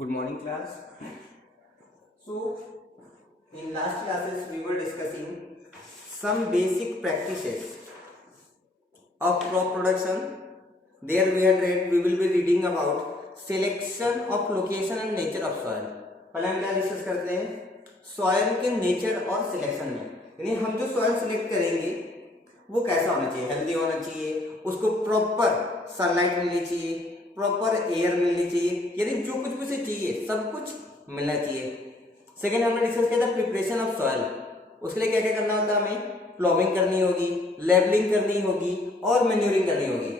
Good morning, class. So, in last classes, we were discussing some basic practices of crop production. There we had read, we will be reading about selection of location and nature of soil. पहले हम क्या discuss करते हैं, soil के nature और selection में, यानी हम जो सॉइल सिलेक्ट करेंगे वो कैसा होना चाहिए, हेल्दी होना चाहिए, उसको प्रॉपर सनलाइट मिलनी चाहिए, प्रॉपर एयर मिलनी चाहिए, यानी जो कुछ भी उसे चाहिए सब कुछ मिलना चाहिए। सेकेंड हमने डिस्कस किया था प्रिपरेशन ऑफ सॉइल, उसके लिए क्या क्या करना होता है, हमें प्लॉविंग करनी होगी, लेवलिंग करनी होगी और मैन्यूरिंग करनी होगी,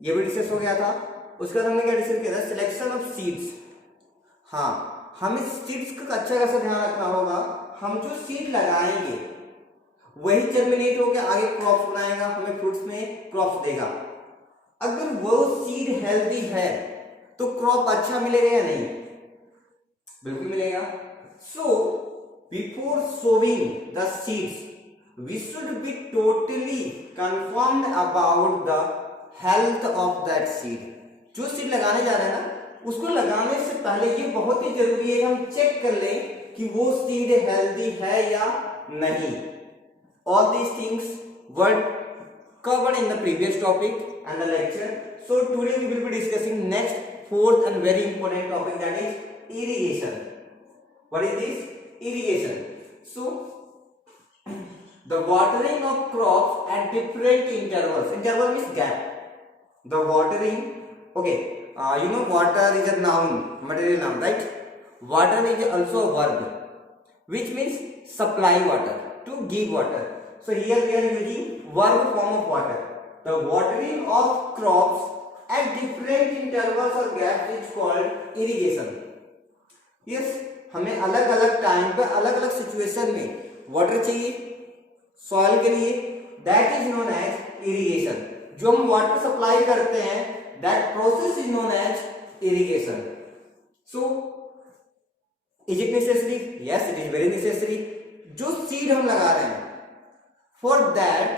ये भी डिस्कस हो गया था। उसके बाद हमने क्या डिस्कस किया था, सिलेक्शन ऑफ सीड्स। हाँ, हमें सीड्स का अच्छा खासा ध्यान रखना होगा, हम जो सीड लगाएंगे वही जर्मिनेट होकर आगे क्रॉप्स बनाएगा, हमें फ्रूट्स में क्रॉप्स देगा। अगर वो सीड हेल्दी है तो क्रॉप अच्छा मिलेगा या नहीं, बिल्कुल मिलेगा। So before sowing the seeds we should be totally confirmed about the health of that seed. जो सीड लगाने जा रहे हैं ना, उसको लगाने से पहले ये बहुत ही जरूरी है हम चेक कर लें कि वो सीड हेल्दी है या नहीं। All these things were covered in the previous topic and the lecture. So today we will be discussing next fourth and very important topic, that is irrigation. What is this? Irrigation. So the watering of crops at different intervals. Interval means gap. The watering, okay, you know water is a noun, material noun, right? Water is also a verb which means supply water, to give water. So here we are using verb form of water. The watering of crops at different intervals or gaps is called irrigation. Yes, हमें अलग अलग time पे अलग अलग situation में water चाहिए soil के लिए, that is known as irrigation. जो हम वाटर सप्लाई करते हैं that process is known as irrigation. So is it necessary? Yes, it is very necessary. जो सीड हम लगा रहे हैं, for that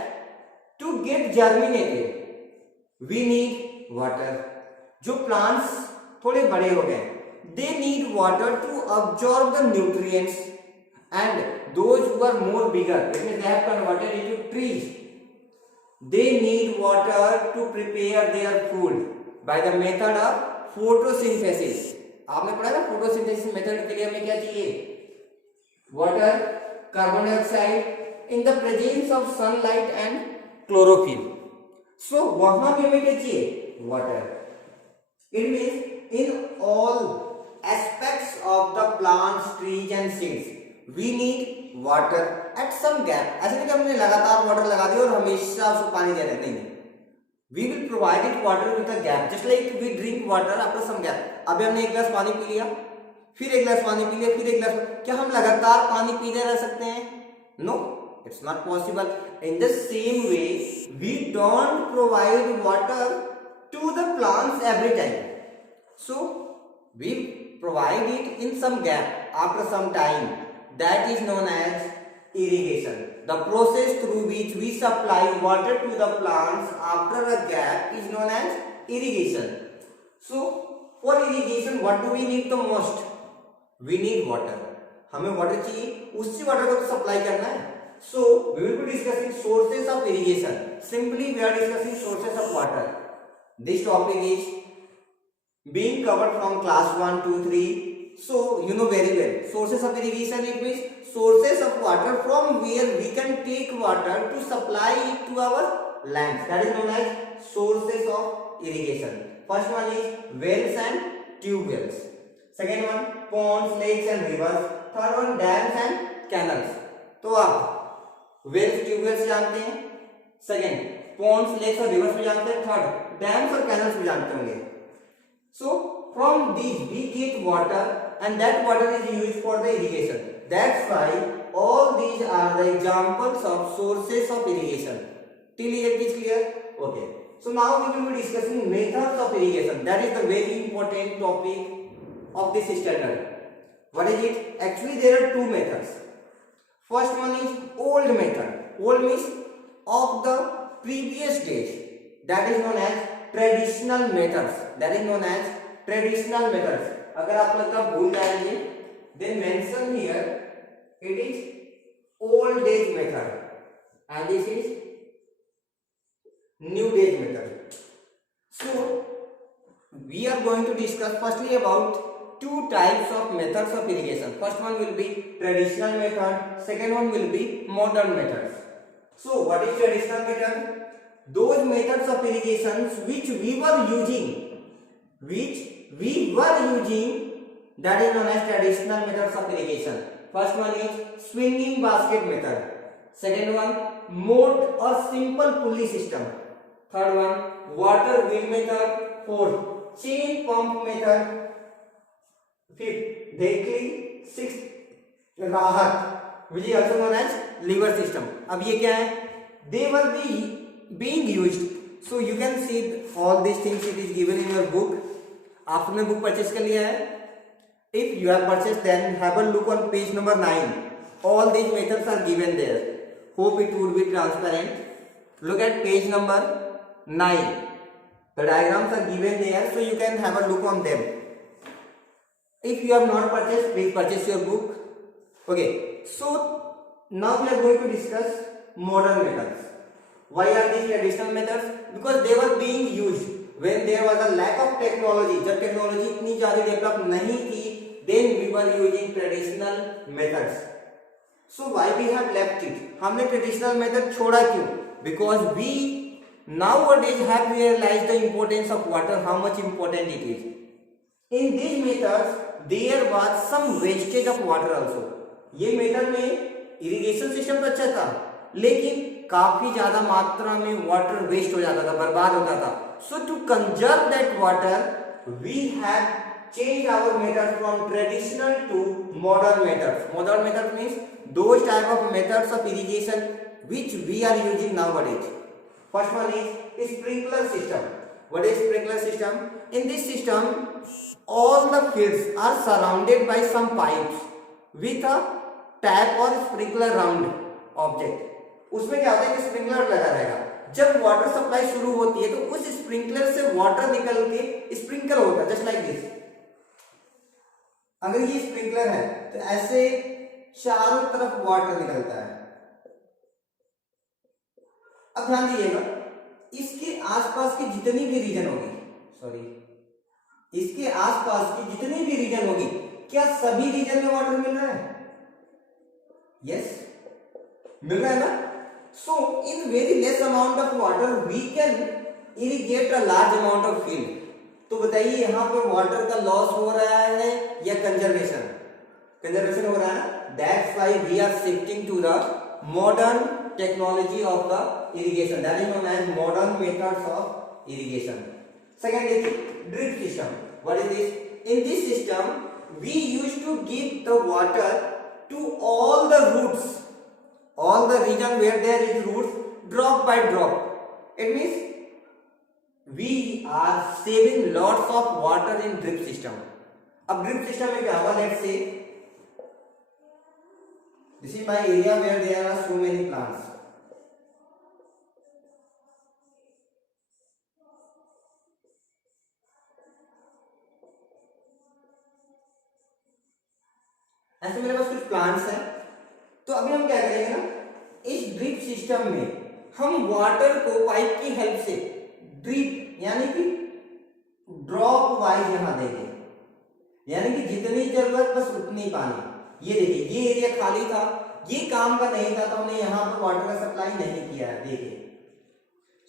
to get germinated we need water. जो plants थोड़े बड़े हो गए, they need water to absorb the nutrients, and those who are more bigger, that means they have converted into trees, they need water to prepare their food by the method of photosynthesis. आपने पढ़ा ना photosynthesis method के लिए हमें क्या चाहिए, water, carbon dioxide in the presence of sunlight and chlorophyll. So वहां भी हमें क्या चाहिए, water. It means in all aspects of the plants, trees and seeds we need water at some gap. ऐसे नहीं कि हमने लगातार वाटर लगा दिया और हमेशा उसको पानी दे रहे, नहीं, we will provide it water with a gap, just like we drink water after some gap. अभी हमने एक गिलास पानी पी लिया, फिर एक गिलास पानी पी लिया, फिर एक गिलास, क्या हम लगातार पानी पीते रह सकते हैं? No, it's not possible. In the same way we don't provide water to the plants every time, so we provide it in some gap after some time, that is known as irrigation. The process through which we supply water to the plants after a gap is known as irrigation. So for irrigation what do we need the most? We need water. हमें water चाहिए, उसी water को तो supply करना है। So we will be discussing sources of irrigation. Simply we are discussing sources of water. This topic is being covered from class 1, 2, 3. So you know very well, sources of irrigation, it means sources of water from where we can take water to supply it to our lands, that is known as sources of irrigation. First one is wells and tube wells. Second one ponds, lakes and rivers. Third one dams and canals. तो आप Wales, tube wells जानते हैं, second Pond's, lakes और reverse भी जानते हैं, third dams और canals भी जानते होंगे। So from these we get water and that water is used for the irrigation, that's why all these are the examples of sources of irrigation. Till it is clear? Okay, so now we will be discussing methods of irrigation. That is the very important topic of this standard. What is it? Actually there are two methods. First one is old method. Old means of the previous days. That is known as traditional methods. That is known as traditional methods. अगर आप लगता भूल जाएंगे, then mention here it is old age method and this is new age method. So we are going to discuss firstly about two types of methods of irrigation. First one will be traditional method, second one will be modern methods. So what is traditional method? Those methods of irrigation which we were using, that is known as traditional methods of irrigation. First one is swinging basket method, second one mode or simple pulley system, third one water wheel method, fourth chain pump method, fifth Dekli, sixth Rahat which is also known as lever system. अब ये क्या है? They will be being used. So you can see all these things it is given in your book. आपने book purchase कर लिया है? If you have purchased, then have a look on page number 9. All these methods are given there. Hope it would be transparent. Look at page number 9. The diagrams are given there, so you can have a look on them. If you have not purchased, please purchase your book. Okay, so now we are going to discuss modern methods. Why are these traditional methods? Because they were being used when there was a lack of technology. जब technology इतनी ज़्यादा develop नहीं थी, then we were using traditional methods. So why we have left it? हमने traditional method छोड़ा क्यों? Because we nowadays have realized the importance of water, how much important it is. In these methods there was some wastage of water also. ये method में irrigation system तो अच्छा था, लेकिन काफी ज्यादा मात्रा में वाटर वेस्ट हो जाता था, बर्बाद होता था. So to conserve that water we have change our method from traditional to modern methods. Modern method means those type of methods of irrigation which we are using nowadays. First one is sprinkler system. What is sprinkler system? In this system all the fields are surrounded by some pipes with a tap or sprinkler round object. उसमें क्या होता है कि sprinkler लगा रहेगा. जब water supply शुरू होती है तो उस स्प्रिंकलर से वाटर निकल के स्प्रिंकलर होता है, जस्ट लाइक दिस. अगर ये स्प्रिंकलर है तो ऐसे चारों तरफ वाटर निकलता है. अब ध्यान दीजिएगा, इसके आसपास की जितनी भी रीजन होगी, इसके आसपास की जितनी भी रीजन होगी, क्या सभी रीजन में वाटर मिल रहा है? यस, मिल रहा है ना. So in very less amount of water we can irrigate a large amount of field. तो बताइए यहाँ पे वाटर का लॉस हो रहा है या कंजर्वेशन? कंजर्वेशन हो रहा है ना. That's why we are shifting to the modern technology of the irrigation, that is known as modern methods of irrigation. Second is drip system. What is this? In this system, we used to give the water to all the roots, all the region where there is roots, drop by drop. It means we are saving lots of water in drip system. अब drip system में क्या होगा? Let's say this is my area where there are so many plants. ऐसे मेरे पास कुछ plants हैं. तो अभी हम क्या करेंगे ना, इस ड्रिप सिस्टम में हम वाटर को पाइप की हेल्प से ड्रिप यानी कि ड्रॉप वाइज यहां देंगे, यानी कि जितनी जरूरत बस उतनी पानी. ये देखिए, ये एरिया खाली था, ये काम का नहीं था, तो हमने यहाँ पर वाटर का सप्लाई नहीं किया है. देखिए,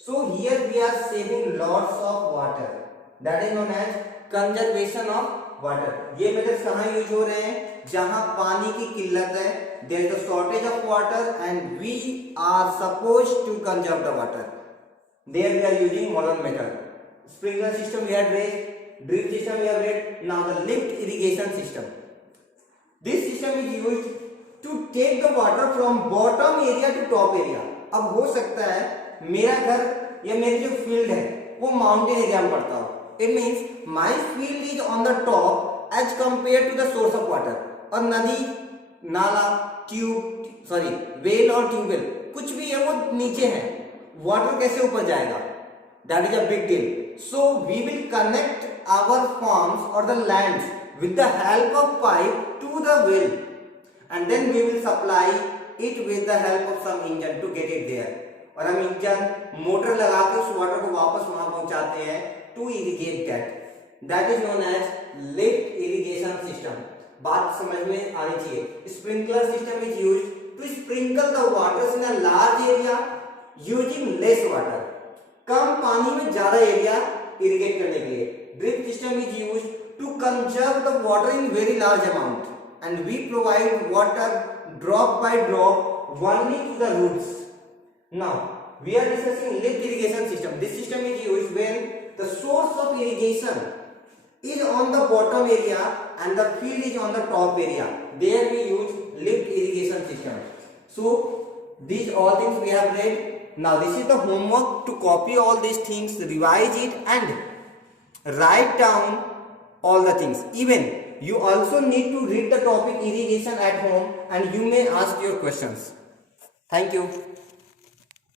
so here we are saving lots of water, that is known as conservation of water. ये मेथड्स कहाँ यूज हो रहे हैं? जहां पानी की किल्लत है, there is a shortage of water and we are supposed to conserve the water. There we are using modern method. Sprinkler system we have read, drip system we have read, now the lift irrigation system. This system is used to take the water from bottom area to top area. अब हो सकता है मेरा घर या मेरी जो field है वो माउंटेन एरिया में पड़ता हो. It means my field is on the top as compared to the source of water. और नदी, नाला, वेल और ट्यूबवेल कुछ भी है वो नीचे है, वाटर कैसे ऊपर जाएगा? That is a big deal. So we will connect our farms और the lands with the help of pipe to the well, and then we will supply it with the help of some engine to get it there. और हम engine motor लगा के उस water को वापस वहां पहुंचाते हैं to irrigate that is known as lift irrigation system. बात समझ में आनी चाहिए. Sprinkler system is used to sprinkle the waters in a large area using less water. कम पानी में ज्यादा एरिया इरिगेट करने के लिए. Drip system is used to conserve the water in very large amount, and we provide water drop by drop only to the roots. Now we are discussing lift irrigation system. This system is used when the source of irrigation is on the bottom area and the field is on the top area. There we use lift irrigation system. So these all things we have read. Now this is the homework to copy all these things, revise it and write down all the things. Even you also need to read the topic irrigation at home and you may ask your questions. Thank you.